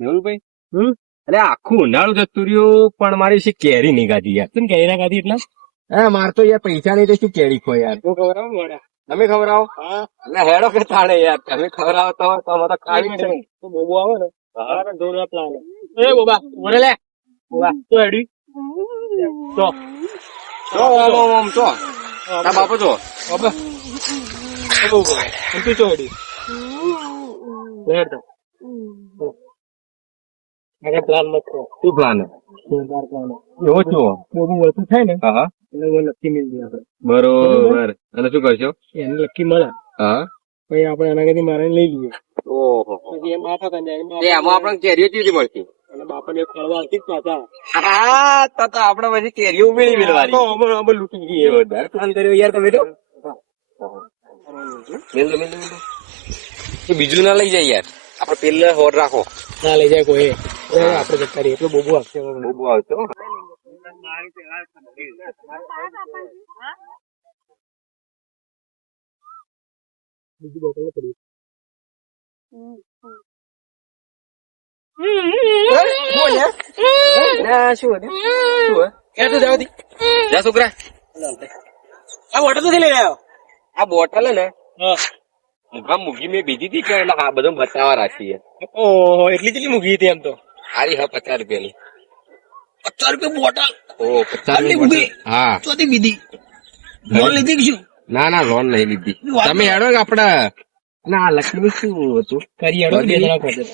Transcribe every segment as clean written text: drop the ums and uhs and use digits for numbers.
મેહુલભાઈ અરે આખું ઉનાળું જતું રહ્યું પણ મારી શી કેરી નહીં ખાધી યાર. તું કેરી ના ખાધી એટલે હા માર તો યાર પૈસા નહીં તો શું કેરી ખો યાર. તું ખવડાવો મોડા તમે ખવડાવો એટલે હેડો કે તાણે યાર તમે ખવડાવો તો અમે તો ખાવી છે. બોબો આવે ને જોરદાર પ્લાન એ બોબા બોલે લે બોબા તો હેડી તો ઓમ તો તા બાપો તો બાપા તું તો હેડી હેડ તો આગળ પ્લાન મત કરો. શું પ્લાન એવો છો બોબો વળતું થાય ને હા એટલે મને લકી મિલ જાય આપણે બરોબર. અને શું કરશો એને લકી મળે હા પછી આપણે એના કદી મારે લઈ લઈએ. ઓહો પછી એમ બાપા કને એમાં આપણે કેરીઓ ચીધી મળતી અને બાપાને ખળવા આવતી જ પાછા હા તો આપણે પછી કેરીઓ ઉમેરી મેળવાની તો અમે લૂટી ગઈએ વધારે પ્લાન કર્યો યાર તમે તો બીજું ના લઈ જાય યાર આપડે પેલા હોર રાખો ના લઈ જાય કોઈ આપડે જતા રહીએ એટલું બોબો આવશે બોબો આવશે બીજી બોટલ પડી છોકરા આ બોટલ તો લઈ રહ્યો આ બોટલ ને મૂકી મેં બીજી હતી કે આ બધું બતાવવા રાખી. ઓહો એટલી કેટલી મૂકી હતી એમ તો હારી હા 50 રૂપિયાની 50 રૂપિયા બોટલ ઓહ 50 રૂપિયા હા ચોથી બીધી લોન લીધી કે શું ના ના લોન નહીં લીધી તમે હેડો કે આપડા ના લક્ષ્મી શું હતું કરી હેડો બે જણા ખોટે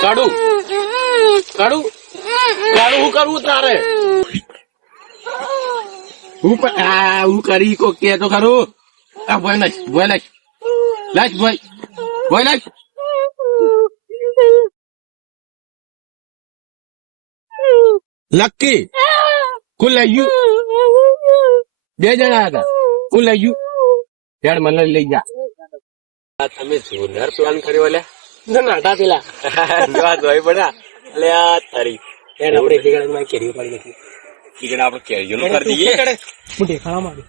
કાઢું કાઢું કાઢું હું કરવું તારે હું કરી કો કે તો ખરું આ ભય નાખ લાશ ભય નાખ લકી કુલ લઈ ગયું બે જણા હતા કુલ લઈ ગયું યાર મને લઈ જા તમે જોરદાર પ્લાન કર્યો એટલે નાટા પેલા જોઈ પડ્યા એટલે આ તારી આપડે એકડી કેરીઓ પાડી નથી એકડા આપડે કેરીઓ કરી દઈએ હું દેખાવા માંગુ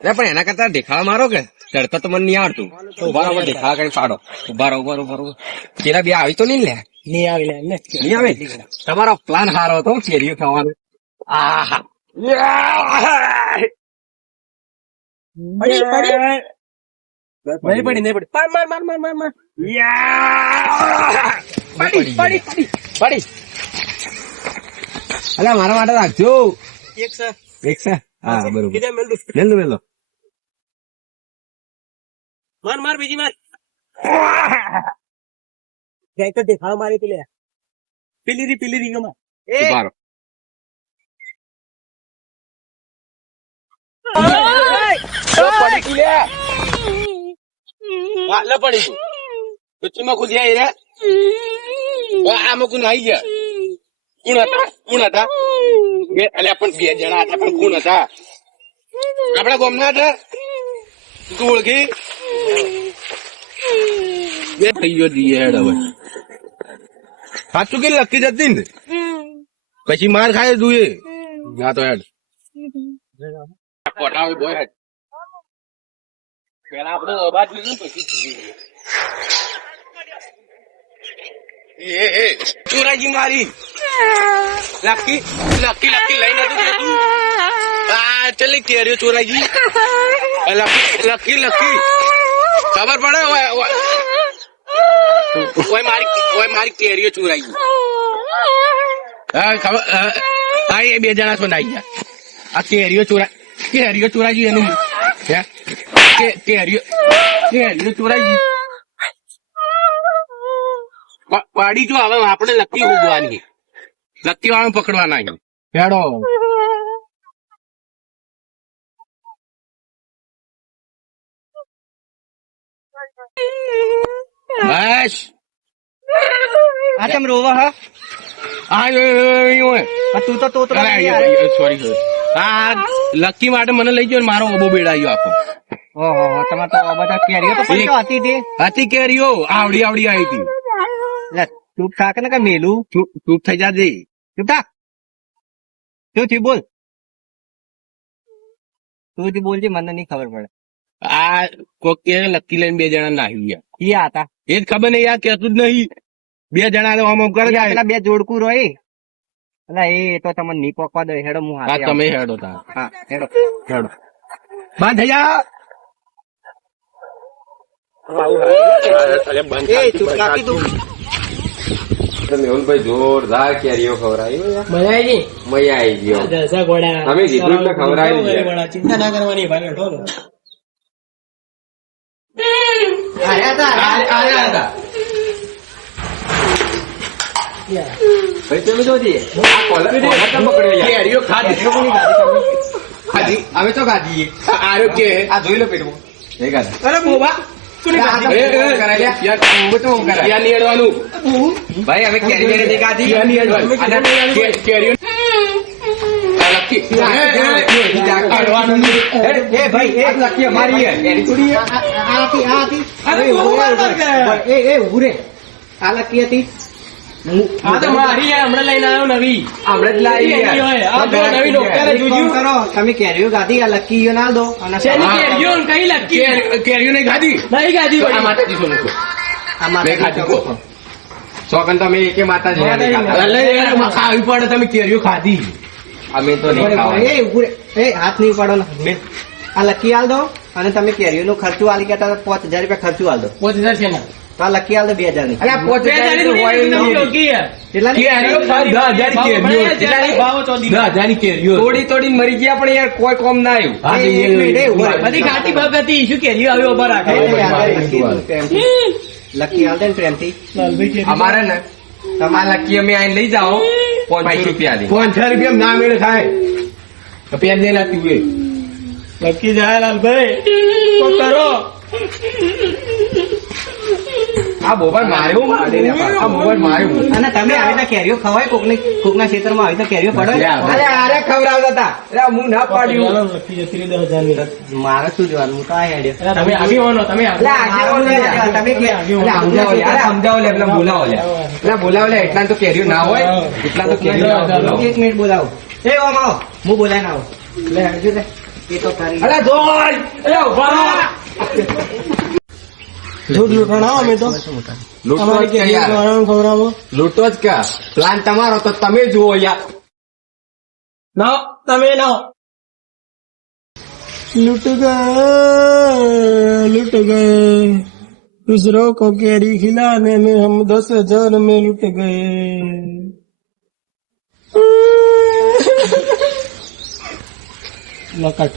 અરે પણ એના કરતા દેખાવા મારો કે ચડતા તો મને નહીં આવડતું ઉભા દેખાવા કરી પાડો ઉભા રહો પેલા બે આવી તો નહીં લે નહીં આવે તમારો પ્લાન સારો હતો કેરીઓ ખાવાનો આહા પડી અલા મારા માટે રાખજો એક છે હા બરોબર મેલો માર બીજી માર તો દેખાવ મારી પેલી રી ગમા ઉભારો પડી માં ખુદ આમાં કોણ આવી ગયા કોણ હતા એટલે પણ બે જણા હતા પણ કોણ હતા આપડા ગામના હતા તું ઓળખી બે થઈ ગયો જઈએ હેડ હવે સાચું કે લકી જતી ને પછી માર ખાય તું એ ના તો હેડ કોઠા બોય હેડ પેલા આપડે અવાજ લીધું પછી ચોરાજી મારી લકી લઈને ચલી કેરીઓ ચોરાજી લકી ખબર પડે મારી કેરીઓ ચોરાઈ ખબર હા એ બે જણા છો નાઈ ગયા આ કેરીઓ ચોરાજી એનું કેરીઓ ચોરાઈ પાડી જો હવે આપણે લકી ઉગવાની લકી વાળું પકડવાના હેડો બસ આ તમે રોવા હા તું તો સોરી આ લકી માટે મને લઈ ગયો મારો ઓબો બેડાયો આખો તમારે તો આ બધા કેરીઓ તો પણ ક્યાં હતી તે? હતી કેરીઓ આવડી આવડી આવી હતી. લે, ચૂપ થાક ને કે મેલું ચૂપ થઈ જાજે. ચૂપ થાક. શું થયું બોલ? તું જ બોલજે, મને નહીં ખબર પડે. આ કોક કે લકી લઈને 2 જણા નાહી ગયા. ક્યાં હતા? એ જ ખબર નહીં, યાર કેતું જ નહીં. 2 જણા આમ આમ કરે પેલા 2 જોડકું રોય. એટલે એ તો તમને નહીં પોકવા દે. હેડો હું હા હાથે તમે આવું. હેડો તા. હા, હેડો. હેડો બંધ થઈ જા. એ ચૂપ કાકી તું. મેહુલભાઈ જોરદાર કેરીઓ ખવડાવી મજા આવી મજા આવી ગયો જલસા ગોળા અમે કીધું એટલે ખવડાવી છે. ગોળા ચિંતા ના કરવાની ભાઈ બેઠો ને. આયા હતા. આયા હતા. ભાઈ તમે જોજે આ કોલર તો પકડ્યો યાર. કેરીઓ ખાધી. ખાધી. અમે તો ખાધી આરોગ્ય આ જોઈ લો પેટમાં નહીં ખાધી. અરે બોબા યાર નહીં અડવાનું. ભાઈ અમે કેરી બેરી નહીં ખાધી. યાર નહીં અડવાનું. કેરીઓ લકી. અડવાનું નહીં. એ ભાઈ એ લકી અમારી છે. કેરી થોડી છે. આ હતી. અરે એ બહુ વાર ઉભરે, લાગે. ઉભરે. એ ઉભું રે. આ લકી હતી. આ તો મારી યાર, હમણાં લઈને આવ્યો નવી. આપણે જ લાવી કેરીઓ યાર. હે. આ જો નવી ડોક્ટરે એક કામ જોયું. કરો, તમે કેરીઓ ગાધી આ લકીઓ ના દો અને શેની હા. કેરીઓ ને કઈ લકી કેરીઓ નહીં ખાધી. નહીં ગાધી આ વળી. માતાજી સોનું છે. આ માથે મેં ખાધી ચોકો. કો. ચોકન તમે એકે માતાજી ને નહીં ખાતા. અલે યાર ખાવી પડે, તમે કેરીઓ ખાધી. અમે તો નહીં ઉભરે, ખાવા. એ ઉભું રે. એ હાથ નહીં પાડો ને બે. આ લકી આલ દો અને તમે કેરીઓનો ખર્ચો આલી ગયા હતા 5000 રૂપિયા ખર્ચો આલ દો. 5000 છે ને. તો આ લકી આલ દો 2000 ની. અરે આ 5000 તો હોય નવી નહીં. ડોકી યાર. કેટલાની? કેરીઓ 10,000 કેરીઓ. કેટલાની ભાવ ચોધી. 10,000 કેરીઓ. તોડીને મરી ગયા પણ યાર કોઈ કોમ ના આવ્યું. હા, એ, એક મિનિટ, એ ઉભા રહો. બધી ખાટી ભાગ હતી. શું કેરીઓ આવી ઉભા રાખે. એ, એ, આ ભાઈ, લકી ભાઈ. પ્રેમથી. લકી આલ દે ને પ્રેમથી. લાલભાઈ કેરી. અમારે ને તમારા લકી અમે આઈને લઈ જાઓ 500 રૂપિયા દી. 5,000 રૂપિયા ના મેળ થાય. તો પેન દે નાતી હોય. લકી જાય લાલભાઈ. તો કરો. આ મોબાઈલ માર્યો આ મોબાઈલ માર્યો. અને તમે આવી રીતે કેરીઓ ખવાય કોકના ક્ષેત્રમાં આવી રીતે કેરીઓ પડે અરે આરે ખવડાવતા હતા. અરે હું ના પાડ્યું. લકી જતી રહી 10,000 ની. મારે શું જોવાનું હું તો આ હેડ્યો. તમે આગેવાનો, તમે એટલે આગેવાન લે. તમે કે અરે સમજાવો લે. અરે સમજાવો લે. એટલે બોલાવો લે. એટલે બોલાવો લે. એટલા તો કેરીઓ ના હોય. એટલા તો કેરીઓ ના હોય. બોલાવો. 1 મિનિટ બોલાવો. એ ઓમ આવો, હું બોલાઈને આવો. લે હરજો લે. એ તો કરી. અરે જોઈ. અરે ઉભા રહો. ધૂળ લૂંટણા અમે તો. લૂંટો અમારી જ કે કેરીઓ યાર. ખવડાવો. લૂંટો જ કે પ્લાન તમારો તો તમે જુઓ યાર. ના તમે ના. लुट गए दूसरों को केरी खिलाने में हम 10,000 में लुट गए. लकट